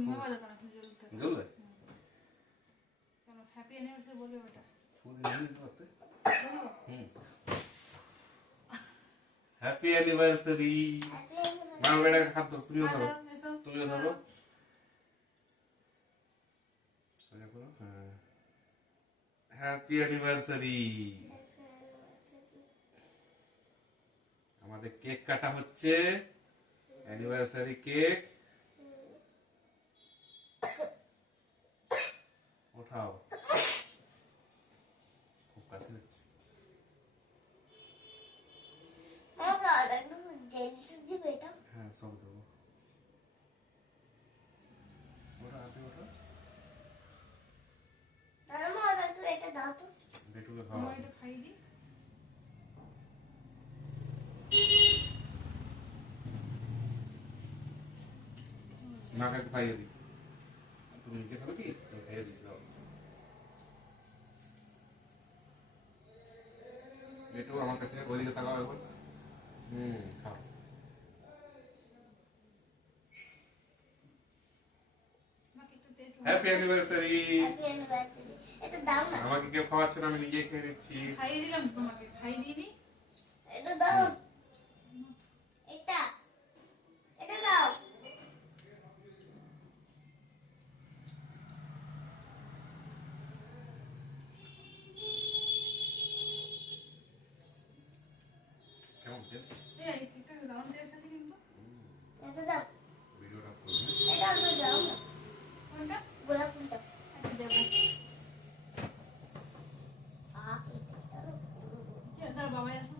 জ্বলবে happy anniversary বলবে ওটা হ্যাপি অ্যানিভার্সারি মা বেটা হাত ধরো তুমিও ধরো তুমিও ধরো সোজা করো হ্যাঁ হ্যাপি অ্যানিভার্সারি আমাদের কেক কাটা হচ্ছে অ্যানিভার্সারি কেক উঠাও খুব কাছে হচ্ছে হ্যাঁ সব দেবো ওটা হাতে ওটা বেটুকে খাওয়া খাইয়ে দিই মাকে একটু খাইয়ে দিই তুমি নিজে খাবে কি খাইয়ে দিস দাও বেটু আমার কাছে ওইদিকে তাকাও এখন খাও হ্যাপি অ্যানিভার্সারি এটা দাও না আমাকে কেউ খাওয়াচ্ছে না আমি নিজে খেয়ে নিচ্ছি খাইয়ে দিলাম তোমাকে খাইয়ে দিইনি এটা দাও এটা এটা দাও কেমন টেস্ট এই একটা দাও টেস্ট আছে কিন্তু এটা দাও ভিডিওটা করবে এটা আমি দাও না কোনটা গোলাপ ফুলটা আচ্ছা দেব এটা দাও কি দাও বাবা আসুন